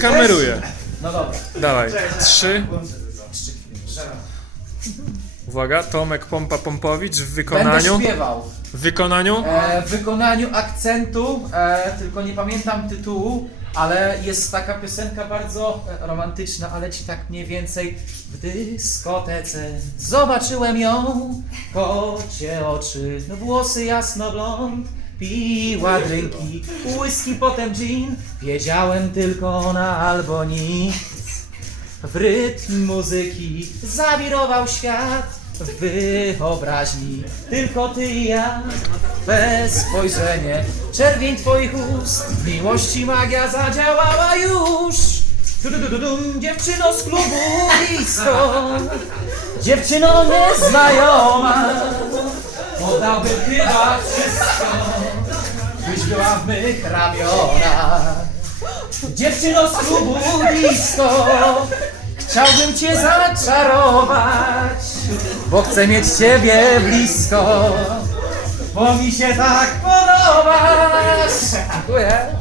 kameruję. No dobra. Dawaj. Trzy. Uwaga, Tomek Pompa Pompowicz w Będę wykonaniu. śpiewał. W wykonaniu. E, w wykonaniu akcentu, e, tylko nie pamiętam tytułu, ale jest taka piosenka bardzo e, romantyczna, ale ci tak mniej więcej w dyskotece zobaczyłem ją, kocie oczy, włosy jasno blond, piła drinki, whisky, potem gin, wiedziałem tylko ona albo nic. W rytm muzyki zawirował świat w wyobraźni Tylko ty i ja. Bez spojrzenie Czerwień twoich ust Miłości magia zadziałała już. Tu-du-du-du-dum, Dziewczyno z klubu blisko. Dziewczyno nieznajoma. Oddałbym chyba wszystko Byś była w mych ramionach. Dziewczyno z klubu blisko. Chciałbym cię zaczarować Bo chcę mieć ciebie blisko. Bo mi się tak podobasz. Dziękuję